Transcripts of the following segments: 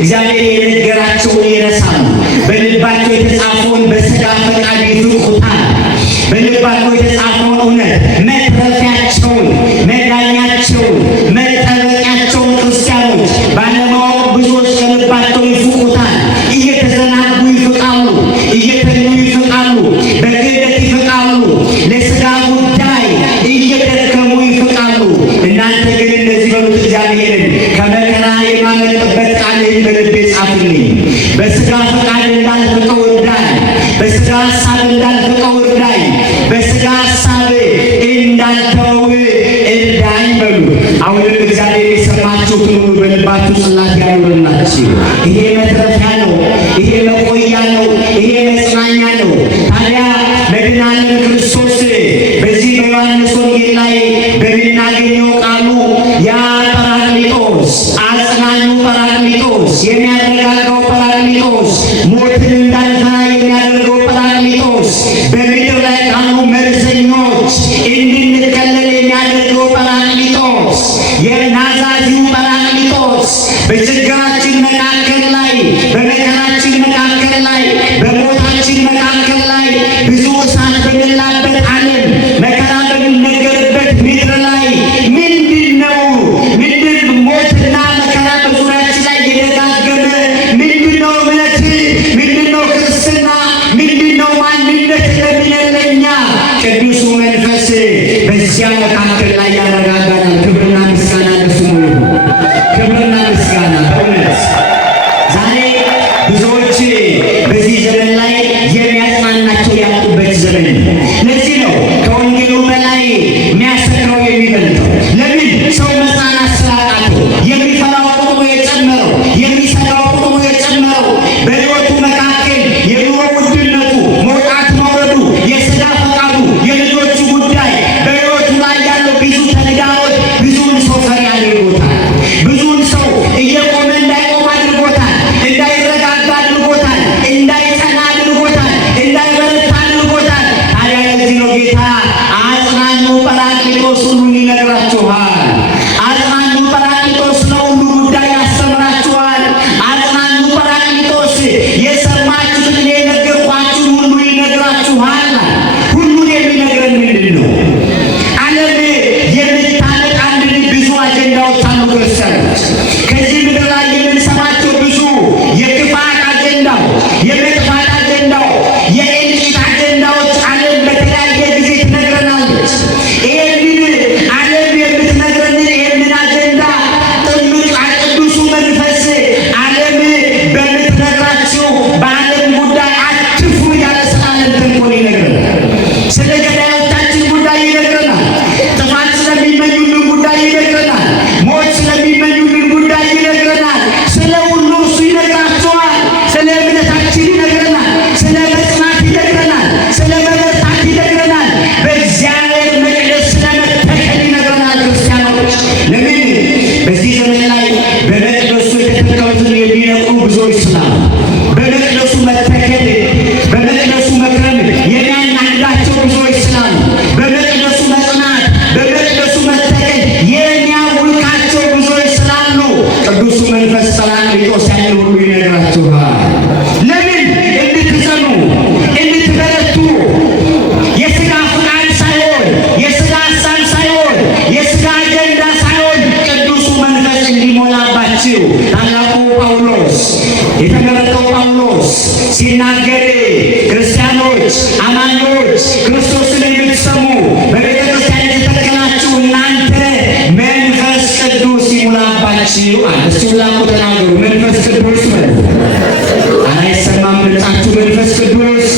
እግዚአብሔር የነገራቸውን ይረሳሉ። በልባቸው የተጻፈውን በስጋ ፈቃድ ይፍቁታል። በልባቸው የተጻፈውን እውነት መትረፊያቸውን፣ መዳኛቸውን፣ መጠበቂያቸውን ክርስቲያኖች ባለማወቅ ብዙዎች ከልባቸው ይፍቁታል። እየተዘናጉ ይፍቃሉ፣ እየተኙ ይፍቃሉ፣ በክህደት ይፍቃሉ፣ ለሥጋ ጉዳይ እየደከሙ ይፍቃሉ። እናንተ ግን እንደዚህ በሉት እግዚአብሔርን ከመከራ የማመልጥበት ቃልህን በልቤ ጻፍልኝ። በሥጋ ፈቃድ እንዳልፍቀው እርዳኝ፣ በሥጋ ሐሳብ እንዳልፍቀው እርዳኝ፣ በሥጋ ሐሳብ እንዳልተው እርዳኝ በሉ። አሁንም እግዚአብሔር የሰማችሁትን ሁሉ በልባችሁ ጽላት ያኑርላችሁ። ይሄ መትረፊያ ነው፣ ይሄ መቆያ ነው፣ ይሄ መጽናኛ ነው። ታዲያ መድኃኔዓለም ክርስቶስ በዚህ በዮሐንስ ወንጌል ላይ በምናገኘው ቃሉ ያ ጰራቅሊጦስ አጽናኙ ጰራቅሊጦስ የሚያረጋጋው ጰራቅሊጦስ ሞትን እንዳንፈራ የሚያደርገው ጰራቅሊጦስ በምድር ላይ ካሉ መርዘኞች እንድንከለል የሚያደርገው ጰራቅሊጦስ የናዛዚው ጰራቅሊጦስ በችግራችን መካከል ላይ በመከራችን መካከል ላይ በሞታችን መካከል ላይ ብዙ እሳት በሞላበት ዓለም መከራ በሚነገርበት ምድር ላይ ምንድነው ሞትና መከራ በዙሪያችን ላይ የደጋገመ ምንድነው እምነት፣ ምንድነው ክርስትና፣ ምንድነው ማንነት ለሚለኛ ቅዱሱ መንፈስ በዚያ መካከል ላይ ያረጋጋናል። ክብርና ምስጋና ለስሙ ይሁን። ክብርና ምስጋና በእውነት ዛሬ ብዙዎች በዚህ ዘመን ላይ የሚያጽናናቸው ያጡበት ዘመን ነው። ለዚህ ነው ከወንጌሉ በላይ የሚያሰክረው የሚበልጠው። ለምን? ሰው መጽናናት ስላቃተው የሚፈራው ቁጥሩ የጨመረው፣ የሚሰራው ቁጥሩ የጨመረው፣ በሕይወቱ መካከል የኑሮ ውድነቱ፣ መውጣት መውረዱ፣ የሥጋ ፈቃዱ፣ የልጆቹ ጉዳይ፣ በሕይወቱ ላይ ያለው ብዙ ተግዳሮት ብዙውን ሰው ፈሪ አድርጎታል። ብዙውን ሰው እየቆመ እንዳይቆም አድርጎታል፣ እንዳይረጋጋ አድርጎታል፣ እንዳይጸና አድርጎታል፣ እንዳይበረታ አድርጎታል። ታዲያ ለዚህ ነው ጌታ አጽናኙ ጰራቅሊጦስ ሁሉን ይነግራችኋል። አጽናኙ ጰራቅሊጦስ ለሁሉ ጉዳይ ያስተምራችኋል። አጽናኙ ጰራቅሊጦስ የሰማችሁትን የነገርኳችሁን ሁሉ ይነግራችኋል። ሁሉን የሚነግረን ምንድን ነው? ዓለም የምታነቅ አንድ ብዙ አጀንዳዎች አሉ ክርስቲያኖች። ከዚህ ምድር ላይ የምንሰማቸው ብዙ የክፋት አጀንዳው፣ የመጥፋት አጀንዳው፣ የእልቂት አጀንዳዎች ዓለም በተለያየ ጊዜ ትነግረናለች። ይህንን ዓለም የምትነግረንን ይህንን አጀንዳ ቅዱሱ መንፈስ ዓለም በምትነግራችሁ በዓለም ጉዳይ አትፍሩ ያለ ስለ ዓለም ተንኮል ይነግረናል። ስለ ገዳዮቻችን ጉዳይ ይነግረናል። ጥፋት ስለሚመኙልን ጉዳይ ይነግረናል። ሞት ስለሚመኙልን ጉዳይ ይነግረናል። ስለ ሁሉ እሱ ይነግራቸዋል። ስለ እምነታችን ይነግረናል። ስለ መጽናት ይነግረናል። ስለ መበርታት ይነግረናል። በእግዚአብሔር መቅደስ ስለ መተከል ይነግረናል። ክርስቲያኖች ለምን በዚህ ዘመን ላይ በመቅደሱ የተተከሉትን የሚነቅሩ ብዙዎች ስላሉ በመቅደሱ መተከል በመቅደሱ መክረም የሚያናግዳቸው ብዙዎች ስላሉ በመቅደሱ መጽናት በመቅደሱ መተከል የሚያውካቸው ብዙዎች ስላሉ ቅዱሱ መንፈስ ጰራቅሊጦስ ያንን ሁሉ ይነግራችኋል። ለምን? እንድትጸኑ፣ እንድትበረቱ፣ የሥጋ ፍቃድ ሳይሆን፣ የሥጋ ሐሳብ ሳይሆን፣ የሥጋ አጀንዳ ሳይሆን ቅዱሱ መንፈስ እንዲሞላባችሁ ታላቁ ጳውሎስ የተመረጠው ጳውሎስ ሲናገር ክርስቲያኖች፣ አማኞች፣ ክርስቶስን የምትሰሙ በቤተ ክርስቲያን የተተከላችሁ እናንተ መንፈስ ቅዱስ ይሙላባችሁ አለ። እስቲ ሁላችሁ ተናገሩ፣ መንፈስ ቅዱስ በሉ። አይሰማም ድምፃችሁ? መንፈስ ቅዱስ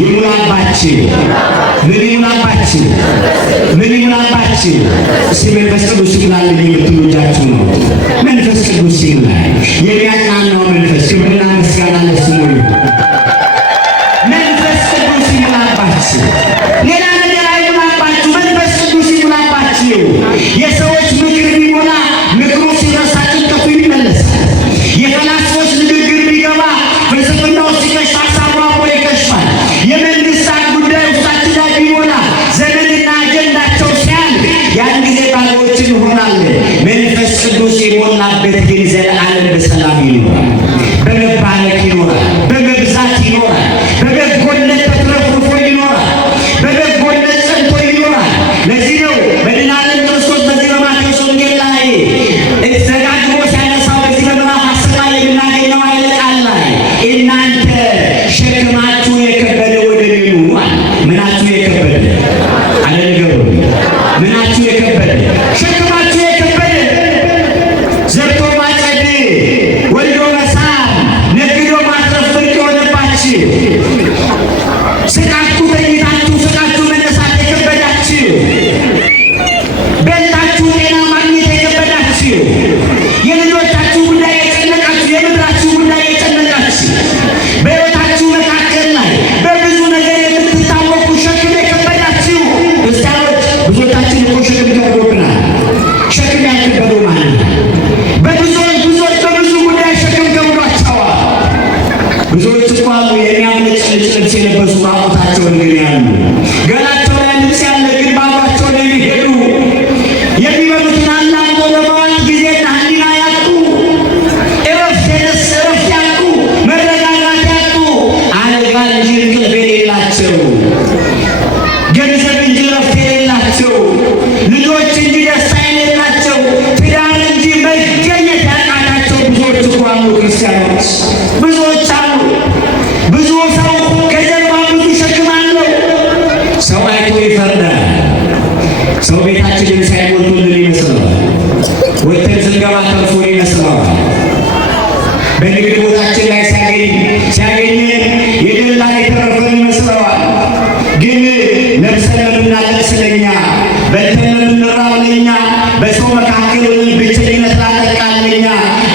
ይሙላባችሁ። ምን ይሙላባችሁ? ምን ይሙላባችሁ? እስቲ መንፈስ ቅዱስ ይሙላልኝ የምትሉ እጃችሁ ነው። መንፈስ ቅዱስ ይሙላል። የሚያጽናናው መንፈስ ክብርና ምስጋና ለስሙ ይሁን። መንፈስ ቅዱስ ይሙላባችሁ። ሌላ ነገር አይሙላባችሁ። መንፈስ ቅዱስ ይሙላባችሁ። የሰዎች ምክር ቢሞላ ምክሩ ሲረሳ ጭንቀቱ ይመለሳል። የፈላስፎች ንግግር ቢገባ ፍልስፍናው ሲከሽፍ ሀሳቡ አብሮ ይከሽፋል። የመንግስታት ጉዳይ ውስጣችን ላይ ቢሞላ ዘመንና አጀንዳቸው ሲያልፍ ያን ጊዜ ባለዎች እንሆናለን። መንፈስ ቅዱስ የሞላበት ግን ዘለዓለም በሰላም ይኖራል፣ በመባረክ ይኖራል፣ በመብዛት ይኖራል፣ በበጎነት ራቁታቸውን ግን ያሉ ገላቸው ላይ ልብስ ያለ ግን ባዷቸው ላይ የሚሄዱ የሚበሉትን አላምጦ ለማዋል ጊዜና ሕሊና ያጡ እረፍት ያጡ መረጋጋት ያጡ አልጋ እንጂ እንቅልፍ የሌላቸው ገንዘብ እንጂ እረፍት የሌላቸው ልጆች እንጂ ደስታ የሌላቸው ትዳር እንጂ መገኘት ያቃታቸው ብዙዎች እኮ አሉ ክርስቲያኖች፣ ብዙዎች አሉ። ብዙ ሰው ከጀርባ ብዙ ሸክም አለው። ሰው አይቶ ይፈርዳል። ሰው ቤታችንን ሳይሞሉልን ይመስለዋል። ወጥተን ስንገባ ተርፎን ይመስለዋል። በንግድ ቦታችን ላይ ሲያገኘን የደላን የተረፈን ይመስለዋል። ግን ለብሰን የምናለቅስ ለኛ፣ በልተን የምንራብ ለኛ፣ በሰው መካከል ብቸኝነት ላጠቃን ለኛ።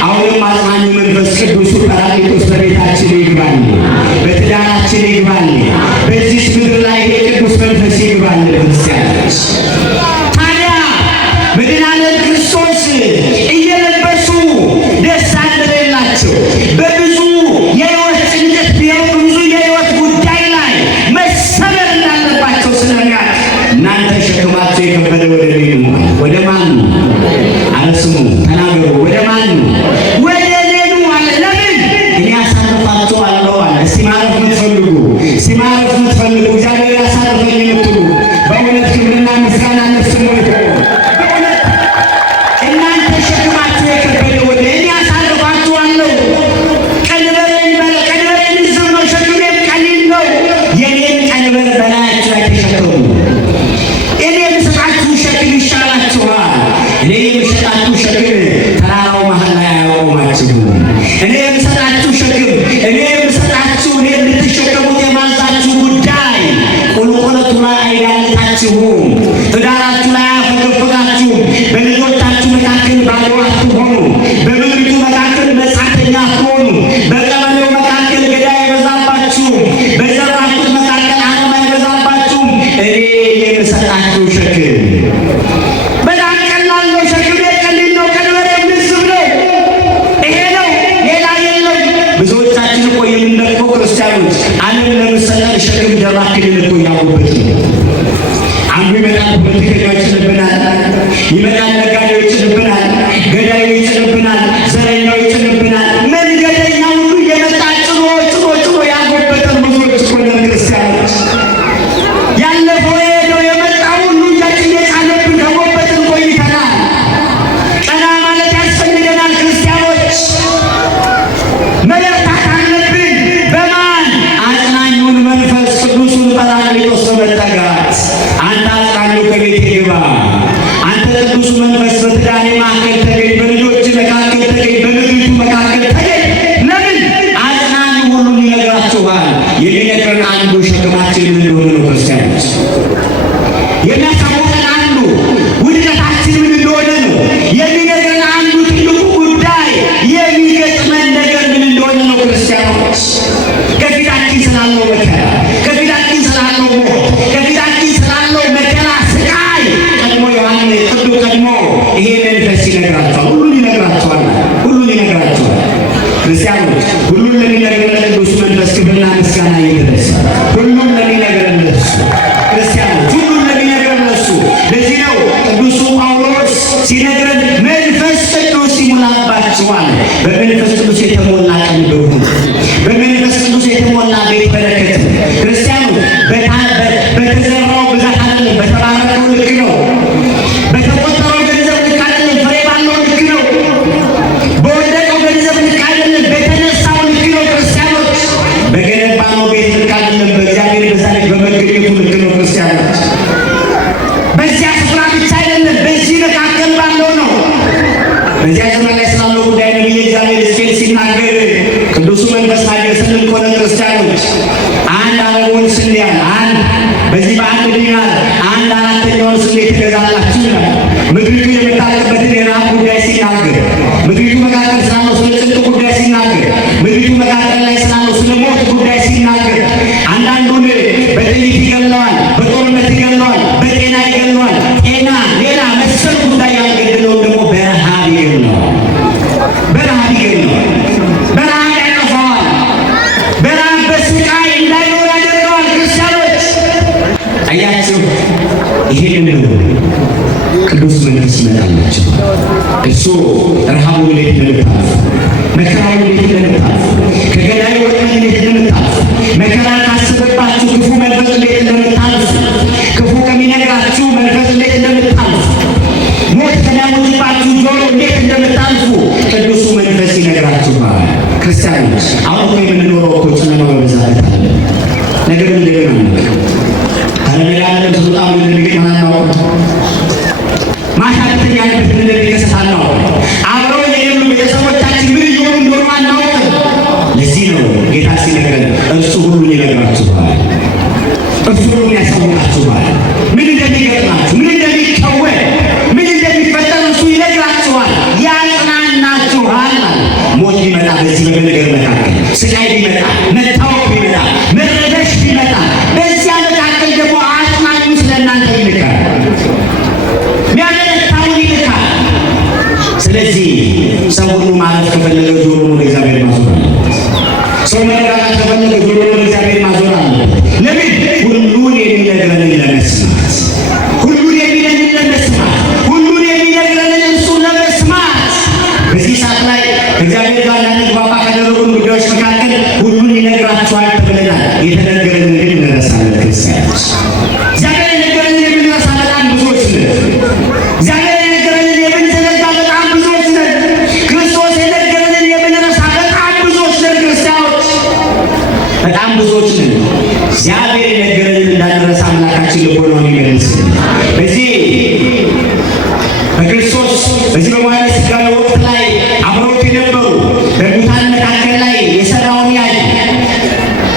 አሁንም አጽናኙ መንፈስ ቅዱሱ ጰራቅሊጦስ በቤታችን ይግባል፣ በትዳራችን ይግባል፣ በዚህ ምድር ላይ የቅዱስ መንፈስ ይግባል። ክርስቲያኖች ታዲያ መድኃኔ ክርስቶስ እየለበሱ ደስታ እንደሌላቸው በብዙ የሕይወት ጭንቀት ቢሆን ብዙ የሕይወት ጉዳይ ላይ መሰበር እንዳለባቸው ስለሚያውቅ እናንተ ሸክማቸው የከበደ ወደ እኔ ኑ። ወደ ማን ነው? አለስሙ ተናገሩ። ወደ ማን ነው? ወደ እኔ ኑ አለ። ለምን? እኔ አሳርፋችኋለሁ አለ። እስቲ ማረፍ የምትፈልጉ እግዚአብሔር ያሳርፈኝ የምትሉ በእውነት ክብርና ምስጋና ለስሙ ይሁን። በእውነት እናንተ ሸክማችሁ የከበደ ወደ እኔ አሳርፋችኋለሁ። ቀንበሬን ዝም ነው፣ ሸክሜም ቀሊል ነው። የኔን ቀንበር በላያችሁ ላይ ተሸከሙ። እኔ የምሰጣችሁ ሸክም ይሻላችኋል። እኔ የምሰጣችሁ ሸክም ተራራው መሀል ላይ አያቆማችሁም። እኔ የምሰጣችሁ ሸክም እኔ እንድትሸከሙት የማዛችሁ ጉዳይ ቁልቁለቱ ላይ አይዳልጣችሁም። ትዳራችሁ ላይ አያፈገፍጋችሁም። በልጆቻችሁ መካከል ባዶ አትሆኑ። በምድሪቱ መካከል መጻተኛ አትሆኑ። በቀበሌው መካከል ገዳይ አይበዛባችሁም። በዘራችሁት መካከል አረም አይበዛባችሁም። እኔ የምሰጣችሁ ሸክም በጣም ቀላል ነው። ሸክሜ ቀሊል ነው፣ ቀንበሬም ልዝብ ነው። ይሄ ነው፣ ሌላ የለም። ብዙዎቻችን እኮ የምንደርገው ክርስቲያኖች ዓለም ለመሰለን ሸክም ደራክልን እኮ ያውበት ነው። አንዱ ይመጣል፣ ፖለቲከኛው ይጭንብናል፣ ይመጣል፣ ነጋዴው ይጭንብናል፣ ገዳዩ ይጭንብናል፣ ዘረኛው ይጭንብናል። መንገደኛ ሁሉ የመጣ ጭኖ ያጎበጠን ብዙዎች እኮ ነን ክርስቲያኖች። ያለፈው የሄደው የመጣ ሁሉ እጃችን የጫነብን ከጎበጥን ቆይተናል። ቀና ማለት ያስፈልገናል ክርስቲያኖች። መለርታት አለብን። በማን? አጽናኙን መንፈስ ቅዱሱን ጰራቅሊጦስ በመጠጋት አንተ አጽናኙ ከቤቴ ግባ፣ አንተ ቅዱሱ መንፈስ በትዳሬ መካከል ተገኝ፣ በልጆች መካከል ተገኝ፣ በምድሪቱ መካከል ተገኝ። ለምን? አጽናኙ ሁሉን ይነግራችኋል። የሚነግረን አንዱ ሸክማችን ምን እንደሆነ ነው ክርስቲያኖች። የሚያሳውቀን አንዱ ውድቀታችን ምን እንደሆነ ነው የሚነግረን አንዱ ትልቁ ጉዳይ የሚገጥመን ነገር ምን እንደሆነ ነው ክርስቲያኖች። ከፊታችን ስላለው መከራ፣ ከፊታችን ስላለው ሞት፣ ከፊታችን ስላለው መከራ ስቃይ ቀድሞ ይሄ መንፈስ ይነግራቸዋል። ሁሉን ይነግራቸዋል። ክርስቲያኖች ሁሉን ለሚነግረን ቅዱስ መንፈስ ክብርና ምስጋና ይድረስ። ሁሉን ለሚነግረን እሱ ክርስቲያኖች ሁሉን ለሚነግረን እሱ። ለዚህ ነው ቅዱሱ ጳውሎስ ሲነግረን መንፈስ ቅዱስ ይሙላባችኋል። በመንፈስ ቅዱስ የተሞላ ቀን ይሁን፣ በመንፈስ ቅዱስ የተሞላ ቤት በረከት። ክርስቲያኖች በተዘራው ብዛት አይደለም፣ በተባረከው ልክ ነው። በተቆጠረው ገንዘብ ልክ አይደለም፣ ፍሬ ባለው ልክ ነው። በወደቀው ገንዘብ ልክ አይደለም፣ በተነሳው ልክ ነው። ክርስቲያኖች በገነባነው ቤት ልክ አይደለም፣ በእግዚአብሔር በዛ ልክ በመገኘቱ ልክ ነው። ክርስቲያኖች በዚያ ስፍራ ብቻ አይደለም፣ በዚህ መካከል ባለው ነው። በዚያ ዘመን ላይ ስላለው ጉዳይ ነቢየ እግዚአብሔር ሕዝቅኤል ሲናገር ቅዱሱ መንፈስ ናገሰልን ከሆነ ክርስቲያኖች አንድ አረቦን ስንዴ አለ በዚህ በአንድ ዲናር አንድ አራተኛውን ስንዴ ትገዛላችሁ ይላል። ምድሪቱ የምታልቅበትን የረሃብ ጉዳይ ሲናገር፣ ምድሪቱ መካከል ስላለው ስለ ጭንቅ ጉዳይ ሲናገር፣ ምድሪቱ መካከል ላይ ስላለው ስለ ሞት ጉዳይ ሲናገር አንዳንዱን በጥይት ይገለዋል፣ በጦርነት ይገለዋል፣ በጤና ይገለዋል። ጤና ሌላ መሰል ጉዳይ ያልገደለውን ደግሞ በረሃብ ይገለዋል። በረሃብ ያጠፋዋል። በረሃብ በስቃይ እንዳይኖር ያደርገዋል። ይሄንን ቅዱስ መንፈስ ይመጣላችሁ። እሱ ረሃቡን እንዴት እንደምታልፉ፣ መከራውን እንዴት እንደምታልፉ፣ ከገዳይ ወጥመድ እንዴት እንደምታልፉ፣ መከራ ካሰበባችሁ ክፉ መንፈስ እንዴት እንደምታልፉ፣ ክፉ ከሚነግራችሁ መንፈስ እንዴት እንደምታልፉ፣ ሞት ከሚያሞትባችሁ ጆሮ እንዴት እንደምታልፉ ቅዱሱ መንፈስ ይነግራችኋል። ክርስቲያኖች አሁን እኮ የምንኖረው እኮ ጨለማ በበዛበት አለ። ነገር እንደገና ነው አለመላለም ሱልጣን እንደሚገኝ ማናውቅ ማሻተኛ ያለበት እንደሚከሰት ነው። አብረው የሌሉ ቤተሰቦቻችን ምን ይሆኑ እንደሆነ አናውቅም። ለዚህ ነው ጌታ ሲነግረን እርሱ ሁሉን ይነግራችኋል፣ እርሱ ሁሉን ያሳውቃችኋል። ምን እንደሚገጥማችሁ፣ ምን እንደሚከወን፣ ምን እንደሚፈጠር እርሱ ይነግራችኋል፣ ያጽናናችኋል። ሞት ቢመጣ በዚህ በነገር መካከል ስቃይ ቢመጣ፣ መታወቅ ቢመጣ፣ መረበሽ ቢመጣ በዚያ መካከል ደግሞ አጽናኙ ስለእናንተ ይልካል፣ ሚያመለክታውን ይልካል። ስለዚህ ሰው ሁሉ ማለት ከፈለገ ጆሮ ወደ እግዚአብሔር ማዞር አለበት። ሰው መረጋጋት ከፈለገ ጆሮ ወደ እግዚአብሔር ማዞር አለበት። ለምን? ሁሉን የሚነግረንን ለመስማት፣ ሁሉን የሚነግረንን ለመስማት፣ ሁሉን የሚነግረንን እርሱን ለመስማት። በዚህ ሰዓት ላይ እግዚአብሔር ጋር እንዳንግባባ ካደረጉን ጉዳዮች መካከል ሁሉን ይነግራችኋል ተብለናል። የተነገረንን ግን እንረሳለን። ክርስቲያኖች እግዚአብሔር የነገረንን የምንረሳ በጣም ብዙዎች ነን። እግዚአብሔር የነገረንን የምንዘነጋ በጣም ብዙዎች ነን። ክርስቶስ የነገረንን የምንረሳ በጣም ብዙዎች ነን። ክርስቲያኖች በጣም ብዙዎች ነን። እግዚአብሔር የነገረንን እንዳንረሳ አምላካችን ልቦናውን ይመልስልን። በዚህ በክርስቶስ በዚህ በመዋዕለ ሥጋዌ ወቅት ላይ አብረውት የነበሩ በሙታን መካከል ላይ የሰራውን ያዩ፣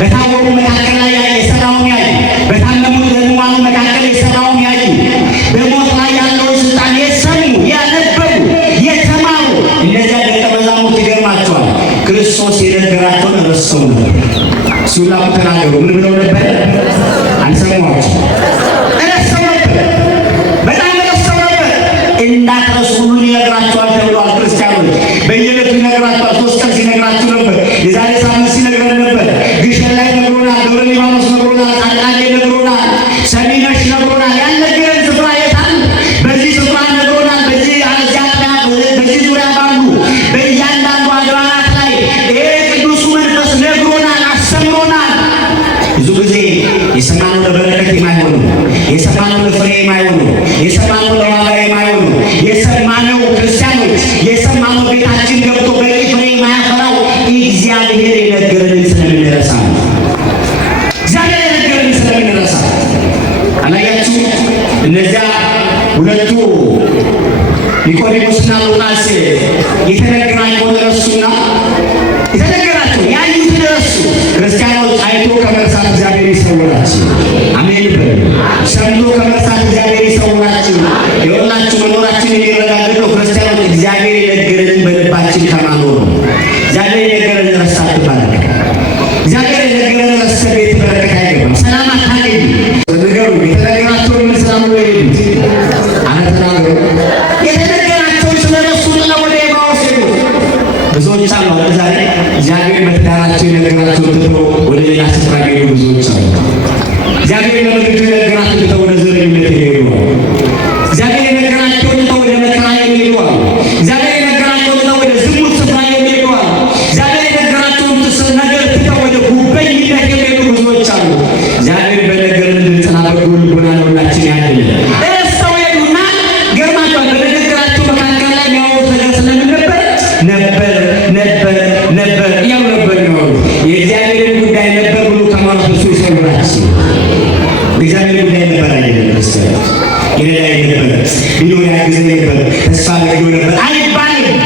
በታወሩ መካከል ላይ የሰራውን ያዩ፣ በታመሙት በሕሙማኑ መካከል የሰራውን ያዩ፣ በሞት ላይ ያለውን ስልጣን የሰሙ ያነበቡ የተማሩ እነዚያ ደቀ መዛሙርት ይገርማቸዋል። ክርስቶስ የነገራቸውን ረስተው ነበር። ሲላኩ ተናገሩ። ምን ብለው ነበር? አልሰሟቸው። ረስተው ነበር። በጣም ረስተው ነበር። እንዳትረሱ ሁሉን ይነግራቸዋል ተብሏል። ክርስቲያኖች በየዕለቱ ይነግራቸዋል። 3 ቀን ሲነግራችሁ ነበር። የዛሬ ሳምንት ሲነግረን ነበር። ግሸን ላይ ነግሮናል። ደብረ ሊባኖስ ነግሮናል። ጻድቃኔ ነግሮናል። ሰሚነሽ ነግሮናል። ያልነገረን ስፍራ የት አለ? በዚህ ስፍራ ነግሮናል። በዚህ ዙሪያ ባሉ በእያንዳንዱ አድባራት ላይ ይሄ ቅዱሱ መንፈስ ነግሮናል፣ አስተምሮናል። ብዙ ጊዜ የሰማነው ለበረከት የማይሆኑ፣ የሰማነው ለፍሬ የማይሆኑ፣ የሰማነው ለዋጋ የማይሆኑ፣ የሰማነው ክርስቲያኖች የሰማነው ቤታችን ገብቶ በቂ ፍሬ የማያፈራው እግዚአብሔር የነገረንን ስለምንረሳ ነው። እግዚአብሔር የነገረንን ስለምንረሳ አላያችሁ? እነዚያ ሁለቱ ኒቆዲሞስና ሉቃስ የተነገራቸውን ረሱና የተነገራቸው ያዩትን ረሱ። ክርስቲያኖች አይቶ ከመርሳት እግዚአብሔር ይሰውራችሁ። አሜን በሉ። ሰምቶ ከመርሳት እግዚአብሔር ይሰውራችሁ። የሁላችሁ መኖራችን የሚረጋገጠው ክርስቲያኖች እግዚአብሔር የነገረንን በልባችን ከማኖር ነው። እግዚአብሔር የነገረንን ረሳት ትባላል። እግዚአብሔር የነገረንን ረስተ ቤት በረከት አይገባም፣ ሰላም አታገኙ። ነገሩ የተነገራቸው ምን ሰላም ነው የሄዱት? አነተናገሩ የተነገራቸውን ስለረሱ ነው ወደ ኤማሁስ ሄዱት። ብዙዎች አሉ ዛሬ እግዚአብሔር በትዳራቸው የነገራቸውን ትተው ወደ ሌላ ስፍራ ሄዱ። ብዙዎች አሉ እግዚአብሔር ለምድር የነገራቸውን ትተው ወደ ዘረኝነት ሄዱ። እግዚአብሔር የነገራቸውን ትተው ወደ መከራ ሄዱ። እግዚአብሔር የነገራቸውን ትተው ወደ ዝሙት ስፍራ ሄዱ። እግዚአብሔር የነገራቸውን ነገር ትተው ወደ ጉበኝነት ሄዱ። ብዙዎች አሉ። እግዚአብሔር በነገርን እንድንጸና በጎ ልቦና ለሁላችን ያድልን። ረስተው ሄዱና ገርማቸዋል። በነገራቸው መካከል ላይ የሚያወሩት ነገር ስለምን ነበር እያሉ ነበር የሚያወሩት። የእግዚአብሔርን ጉዳይ ነበር ብሎ ከማለት እሱ ይሰውራችሁ። የእግዚአብሔር ጉዳይ ነበር አይደለም። ክርስቲያኖች የሌላ ነበር ቢኖር ያግዘ ነበር ተስፋ አድርጎ ነበር አይባልም።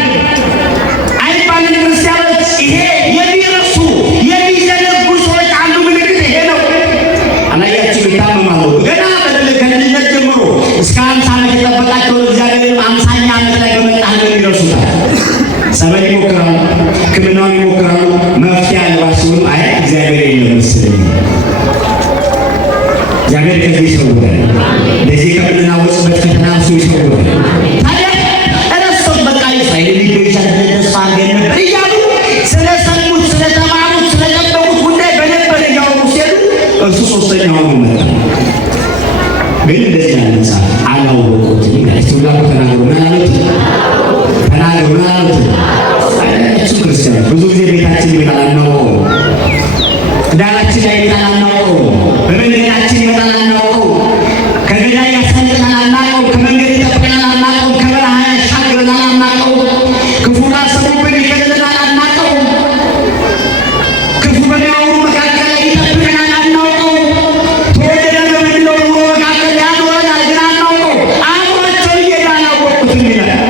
ክርስቲያኖች ይሄ የሚረሱ የሚዘነጉ ሰዎች አንዱ ምልክት ይሄ ነው። አላያችሁ? ይታመማሉ። ገና ከልጅነት ጀምሮ እስከ 50 ዓመት የጠበቃቸውን እግዚአብሔር 50ኛ ዓመት ላይ በመጣ ይረሱታል። ጸበል ይሞክራሉ፣ ሕክምናውን ይሞክራሉ። መፍትሄ አልባ ሲሆኑ አይ እግዚአብሔር የለም መሰለኝ። እግዚአብሔር ከዚህ ይሰውራል። ለዚህ ከምናወጽበት ፈተና እሱ ይሰውራል። ታዲያ እረሱት። በቃ ይሳይል ሊገይሻል ተስፋ አድርገን ነበር እያሉ ስለሰሙት፣ ስለተማሩት፣ ስለጠበቁት ጉዳይ በነበር እያወሩ ሲሄዱ እሱ ሶስተኛው መጣ። ግን እንደዚህ ያለ መጽሐፍ አላወቁትም ይላል። ሁላችሁ ተናገሩ ማለት ተናገሩ ማለት እሱ ክርስቲያን ብዙ ጊዜ ቤታችን ይመጣል አናውቀው፣ ዳራችን ላይ ይመጣል አናውቀው፣ በመንገዳችን ይመጣል አናውቀው፣ ከገዳይ ያሳልፈናል አናውቀው፣ ከመንገድ ይጠብቀናል አናውቀው፣ ከበረሃ ያሻግረናል አናውቀው፣ ክፉ አሰቡብን ይከለለናል አናውቀው፣ ክፉ በሚያወሩ መካከል ይጠብቀናል አናውቀው፣ ተወደደ በምንለው መካከል ያኖረናል ግን አናውቀው። አእምሯቸው እየሄደ አላወቁትም ይላል።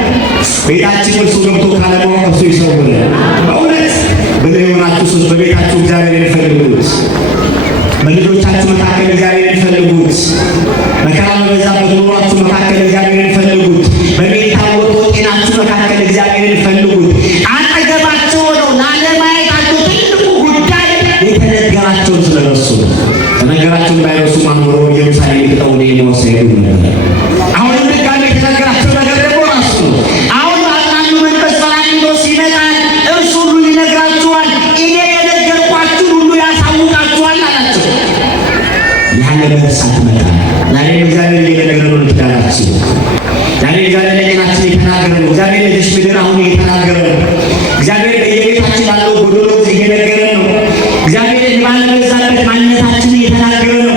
ቤታችን እርሱ ገብቶ ካለማወቅ እርሱ ይሰውራል። በእውነት ብልህ የሆናችሁ ሰዎች በቤታችሁ እግዚአብሔርን ፈልጉት። በልጆቻችሁ መካከል እግዚአብሔርን ፈልጉት። መከራ በበዛበት ኑሯችሁ መካከል እግዚአብሔርን ፈልጉት። በሚታወቁ ጤናችሁ መካከል እግዚአብሔርን ፈልጉት። አጠገባቸው ነው ላለማየታቸው ትልቁ ጉዳይ የተነገራቸውን ስለረሱ ነው። ተነገራቸውን ባይረሱ ማኖሮ ኢየሩሳሌም ጥጠው ነው ሲሄዱ ነበር። አሁንም ድጋሜ የተነገራቸው ነገር ደግሞ ራሱ ነው። አሁን አጣኑ መንፈስ ጰራቅሊጦስ ይመጣል። እርሱ ሁሉ ይነግራችኋል፣ እኔ የነገርኳችሁ ሁሉ ያሳውቃችኋል አላቸው። ያን ነገር ሳትመጣ ዛሬ እግዚአብሔር እየነገረ ነው ልትዳራችሁ። ዛሬ እግዚአብሔር ለጤናችን እየተናገረ ነው። እግዚአብሔር ለዚህ ምድር አሁን እየተናገረ ነው። እግዚአብሔር በየቤታችን ያለው ጎዶሎ እየነገረ ነው። እግዚአብሔር ባለበዛበት ማንነታችን እየተናገረ ነው።